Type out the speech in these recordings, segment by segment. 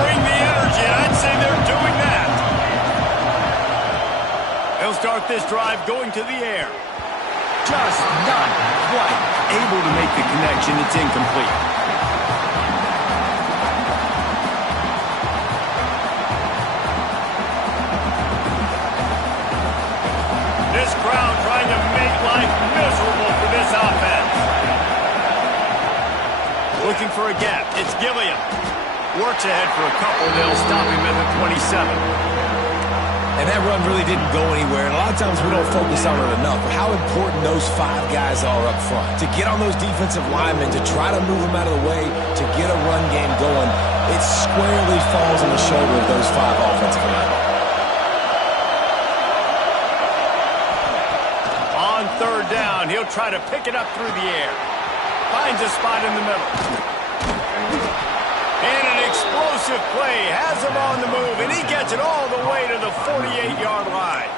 bring the energy, and I'd say they're doing that. They'll start this drive going to the air. Just not quite able to make the connection. It's incomplete. This crowd trying to make life miserable for this offense. Looking for a gap. It's Gilliam. Works ahead for a couple. They'll stop him at the 27. And that run really didn't go anywhere. And a lot of times we don't focus on it enough. But how important those 5 guys are up front. To get on those defensive linemen, to try to move them out of the way, to get a run game going, it squarely falls on the shoulder of those 5 offensive linemen. On third down, he'll try to pick it up through the air. Finds a spot in the middle. And an explosive play has him on the move, and he gets it all the way to the 48-yard line.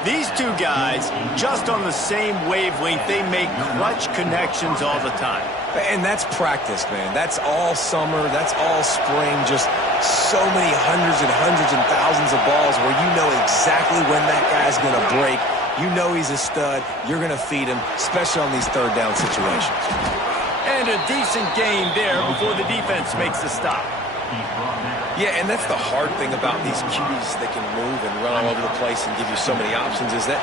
These two guys, just on the same wavelength, they make clutch connections all the time. And that's practice, man. That's all summer. That's all spring. Just so many hundreds and thousands of balls where you know exactly when that guy's going to break. You know he's a stud. You're going to feed him, especially on these third down situations. And a decent gain there before the defense makes the stop. Yeah, and that's the hard thing about these QBs that can move and run all over the place and give you so many options is that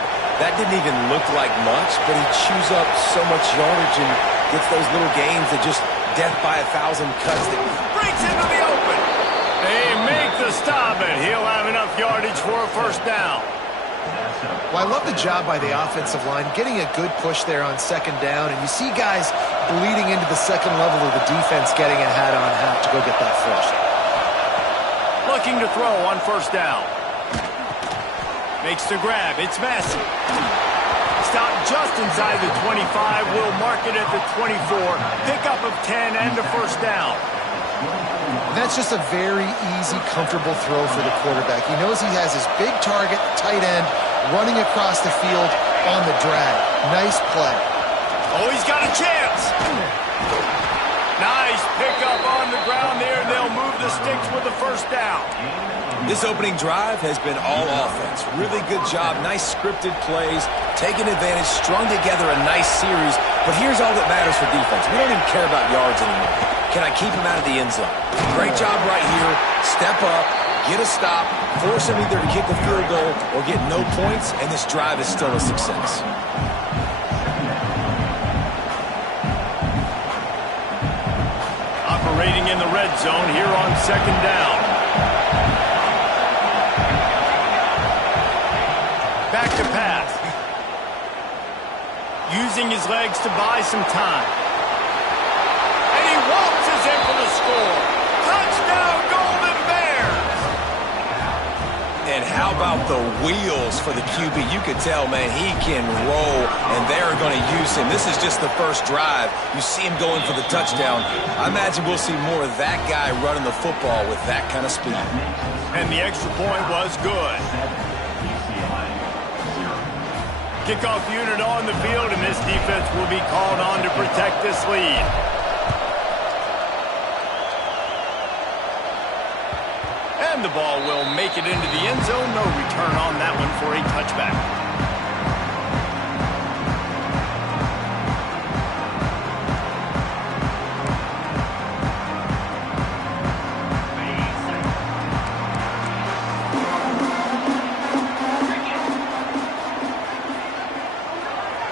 didn't even look like much, but he chews up so much yardage and gets those little gains that just death by 1,000 cuts. That breaks into the open. They make the stop, and he'll have enough yardage for a first down. Well, I love the job by the offensive line, getting a good push there on second down, and you see guys bleeding into the second level of the defense getting a hat-on-hat to go get that first. Looking to throw on first down. Makes the grab. It's Massey. Stop just inside the 25. Will mark it at the 24. Pickup of 10 and a first down. And that's just a very easy, comfortable throw for the quarterback. He knows he has his big target, tight end, running across the field on the drag. Nice play. Oh, he's got a chance. Nice pickup on the ground there. They'll move the sticks with the first down. This opening drive has been all offense. Really good job. Nice scripted plays. Taking advantage. Strung together a nice series. But here's all that matters for defense. We don't even care about yards anymore. Can I keep him out of the end zone? Great job right here. Step up. Get a stop. Force him either to kick a field goal or get no points. And this drive is still a success. Operating in the red zone here on second down. Back to pass. Using his legs to buy some time. And he waltzes in for the score. Touchdown, Golden Bears! And how about the wheels for the QB? You could tell, man, he can roll, and they're going to use him. This is just the first drive. You see him going for the touchdown. I imagine we'll see more of that guy running the football with that kind of speed. And the extra point was good. Kickoff unit on the field, and this defense will be called on to protect this lead. And the ball will make it into the end zone. No return on that one for a touchback.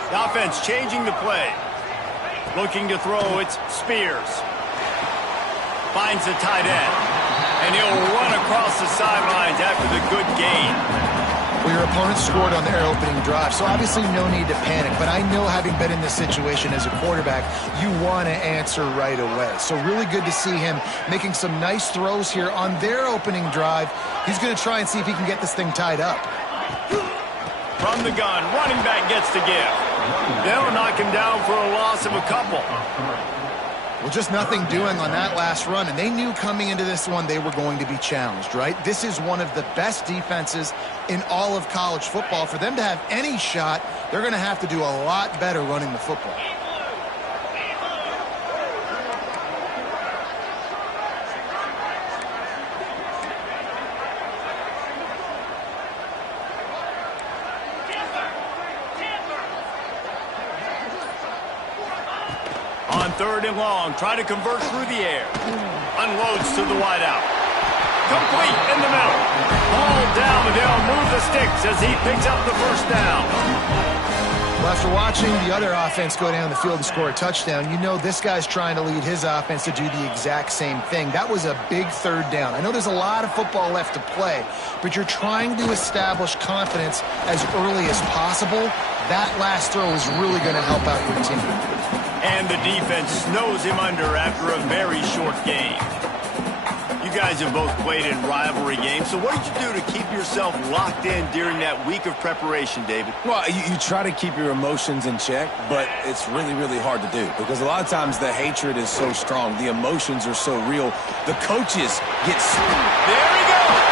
The offense changing the play. Looking to throw, it's Spears. Finds the tight end. And he'll run across the sidelines after the good gain. Well, your opponent scored on their opening drive, so obviously no need to panic. But I know, having been in this situation as a quarterback, you want to answer right away. So really good to see him making some nice throws here on their opening drive. He's going to try and see if he can get this thing tied up. From the gun, running back gets to give. They'll knock him down for a loss of a couple. Well, just nothing doing on that last run, and they knew coming into this one they were going to be challenged, right? This is one of the best defenses in all of college football. For them to have any shot, they're going to have to do a lot better running the football. 3rd and long. Try to convert through the air. Unloads to the wideout. Complete in the middle. Ball down, and they'll move the sticks as he picks up the first down. Well, after watching the other offense go down the field and score a touchdown, you know this guy's trying to lead his offense to do the exact same thing. That was a big 3rd down. I know there's a lot of football left to play, but you're trying to establish confidence as early as possible. That last throw is really going to help out your team. And the defense snows him under after a very short game. You guys have both played in rivalry games, so what did you do to keep yourself locked in during that week of preparation, David? Well, you try to keep your emotions in check, but it's really, really hard to do because a lot of times the hatred is so strong. The emotions are so real. The coaches get... There he goes!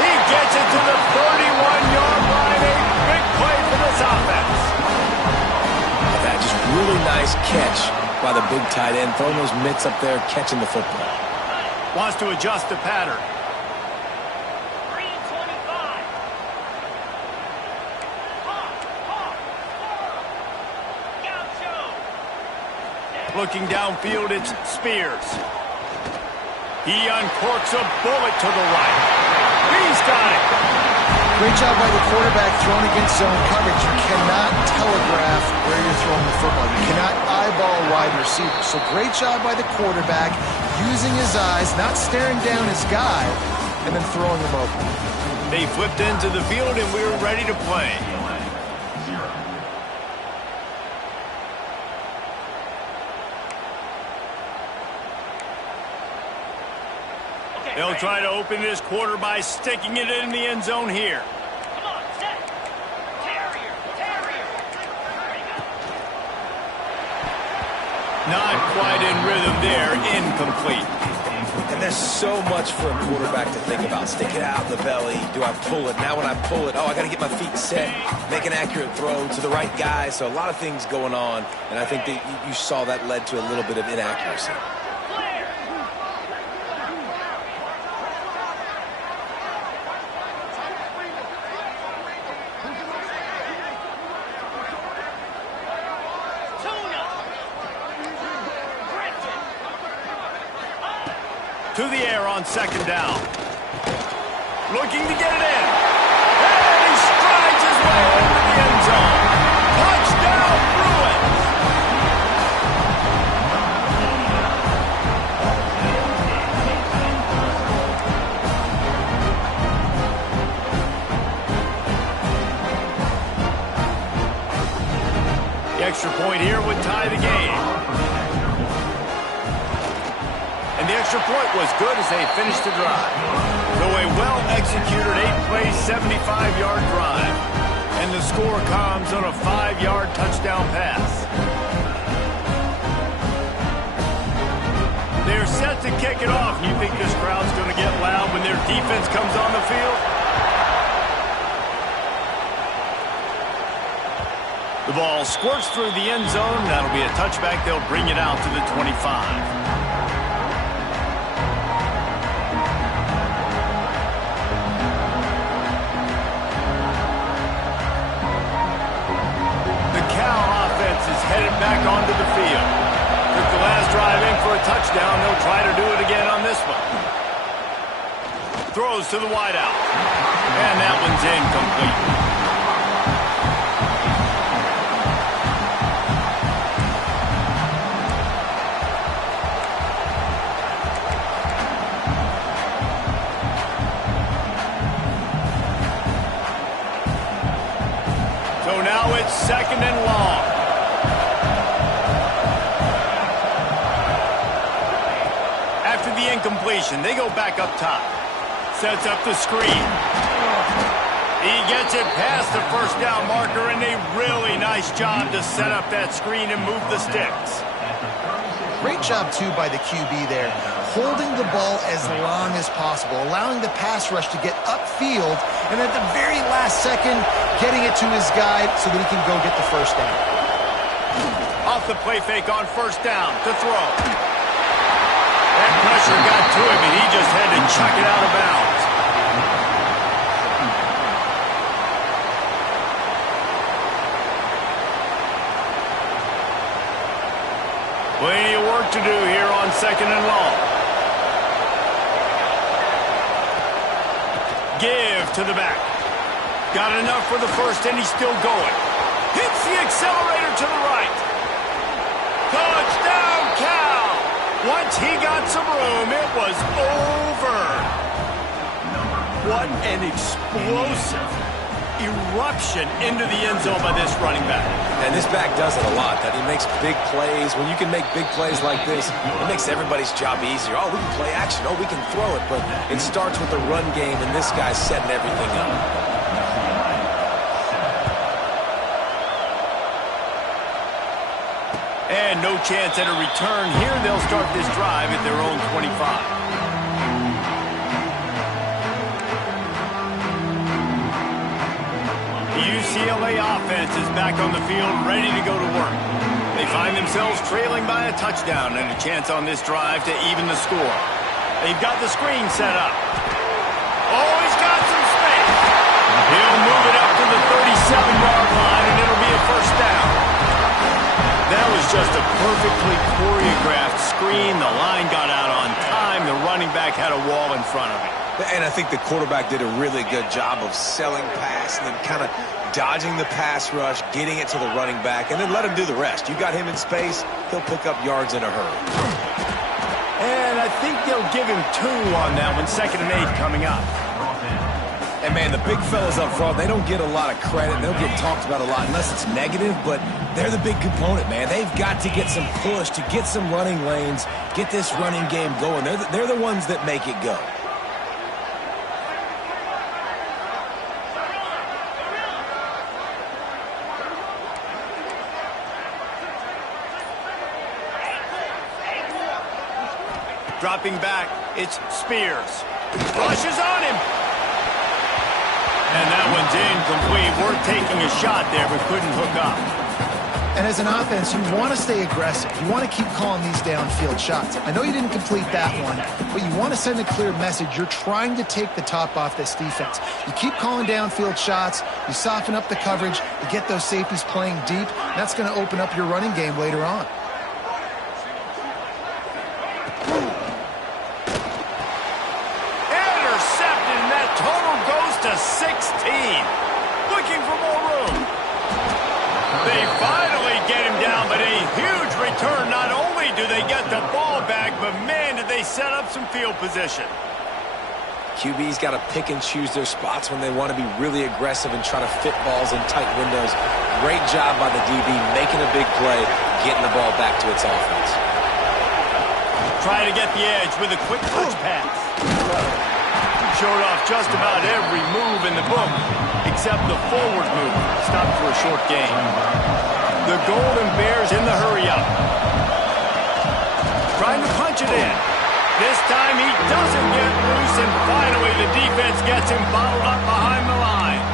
He gets it to the 31-yard line. A big play for this offense. That just really nice catch by the big tight end, throwing those mitts up there, catching the football. Wants to adjust the pattern. 325. Looking downfield, it's Spears. He uncorks a bullet to the right. He's got it. Great job by the quarterback throwing against zone coverage. You cannot telegraph where you're throwing the football. You cannot eyeball wide receivers. So great job by the quarterback using his eyes, not staring down his guy, and then throwing him open. They flipped into the field, and we were ready to play. They'll try to open this quarter by sticking it in the end zone here. Come on, set. Terrier. Not quite in rhythm there. Incomplete. And there's so much for a quarterback to think about. Stick it out in the belly. Do I pull it? Now when I pull it, I got to get my feet set. Make an accurate throw to the right guy. So a lot of things going on. And I think that you saw that led to a little bit of inaccuracy. To the air on 2nd down. Looking to get it in. And he strides his way into the end zone. Touchdown, Bruins! The extra point here would tie the game. And the extra point was good as they finished the drive. So a well-executed 8-play, 75-yard drive. And the score comes on a 5-yard touchdown pass. They're set to kick it off. You think this crowd's going to get loud when their defense comes on the field? The ball squirts through the end zone. That'll be a touchback. They'll bring it out to the 25. Headed back onto the field. Took the last drive in for a touchdown. They'll try to do it again on this one. Throws to the wideout. And that one's incomplete. So now it's 2nd and long. After the incompletion, they go back up top. Sets up the screen. He gets it past the first down marker, and a really nice job to set up that screen and move the sticks. Great job, too, by the QB there. Holding the ball as long as possible, allowing the pass rush to get upfield, and at the very last second, getting it to his guy so that he can go get the first down. Off the play fake on 1st down to throw. That pressure got to him, and he just had to chuck it out of bounds. Plenty of work to do here on 2nd and long. Give to the back. Got enough for the first, and he's still going. Hits the accelerator to the right. Touchdown, Cal! Once he got some room, it was over. What an explosive eruption into the end zone by this running back. And this back does it a lot, that he makes big plays. When you can make big plays like this, it makes everybody's job easier. Oh, we can play action. Oh, we can throw it. But it starts with the run game, and this guy's setting everything up. And no chance at a return here. They'll start this drive at their own 25. UCLA offense is back on the field, ready to go to work. They find themselves trailing by a touchdown and a chance on this drive to even the score. They've got the screen set up. Oh, he's got some space. He'll move it up to the 37-yard line, and it'll be a first down. That was just a perfectly choreographed screen. The line got out on time. The running back had a wall in front of him. And I think the quarterback did a really good job of selling pass and then kind of dodging the pass rush, getting it to the running back, and then let him do the rest. You got him in space, he'll pick up yards in a hurry. And I think they'll give him 2 on that one, 2nd and 8 coming up. And, man, the big fellas up front, they don't get a lot of credit. They don't get talked about a lot unless it's negative, but they're the big component, man. They've got to get some push, to get some running lanes, get this running game going. They're the ones that make it go. Dropping back, it's Spears. Rushes on him. And that one's incomplete. We're taking a shot there, but couldn't hook up. And as an offense, you want to stay aggressive. You want to keep calling these downfield shots. I know you didn't complete that one, but you want to send a clear message. You're trying to take the top off this defense. You keep calling downfield shots. You soften up the coverage. You get those safeties playing deep. That's going to open up your running game later on. Intercepted, and that total goes to 16. Looking for more room. They finally get him down, but a huge return. Not only do they get the ball back, but man, did they set up some field position. QB's got to pick and choose their spots when they want to be really aggressive and try to fit balls in tight windows. Great job by the DB making a big play, getting the ball back to its offense. Try to get the edge with a quick touch pass. Showed off just about every move in the book, except the forward move. Stopped for a short gain. The Golden Bears in the hurry-up. Trying to punch it in. This time he doesn't get loose, and finally the defense gets him bottled up behind the line.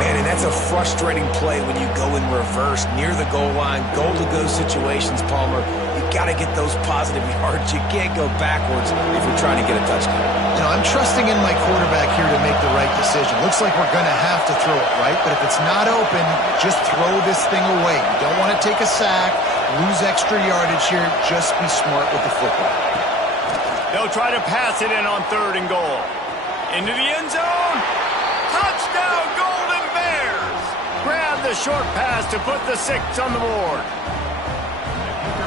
Man, and that's a frustrating play when you go in reverse near the goal line, goal-to-go situations, Palmer. You got to get those positive yards. You can't go backwards if you're trying to get a touchdown. You know, I'm trusting in my quarterback here to make the right decision. Looks like we're going to have to throw it, right? But if it's not open, just throw this thing away. You don't want to take a sack, lose extra yardage here. Just be smart with the football. They'll try to pass it in on 3rd and goal. Into the end zone. Touchdown, Golden Bears. Grab the short pass to put the 6 on the board.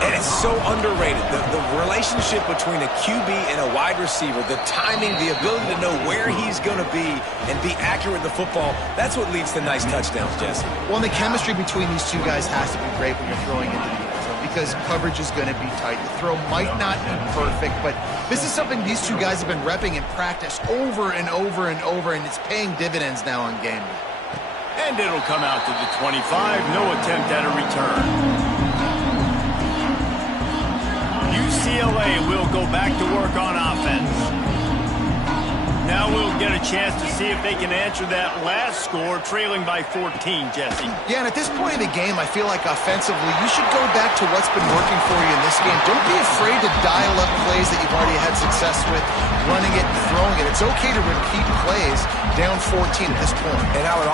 And it's so underrated. The relationship between a QB and a wide receiver, the timing, the ability to know where he's going to be and be accurate with the football, that's what leads to nice touchdowns, Jesse. Well, and the chemistry between these two guys has to be great when you're throwing into the end zone because coverage is going to be tight. The throw might not be perfect, but this is something these two guys have been repping in practice over and over and over, and it's paying dividends now on game day. And it'll come out to the 25. No attempt at a return. UCLA will go back to work on offense. Now we'll get a chance to see if they can answer that last score, trailing by 14, Jesse. Yeah, and at this point in the game, I feel like offensively, you should go back to what's been working for you in this game. Don't be afraid to dial up plays that you've already had success with, running it and throwing it. It's okay to repeat plays down 14 at this point. And I would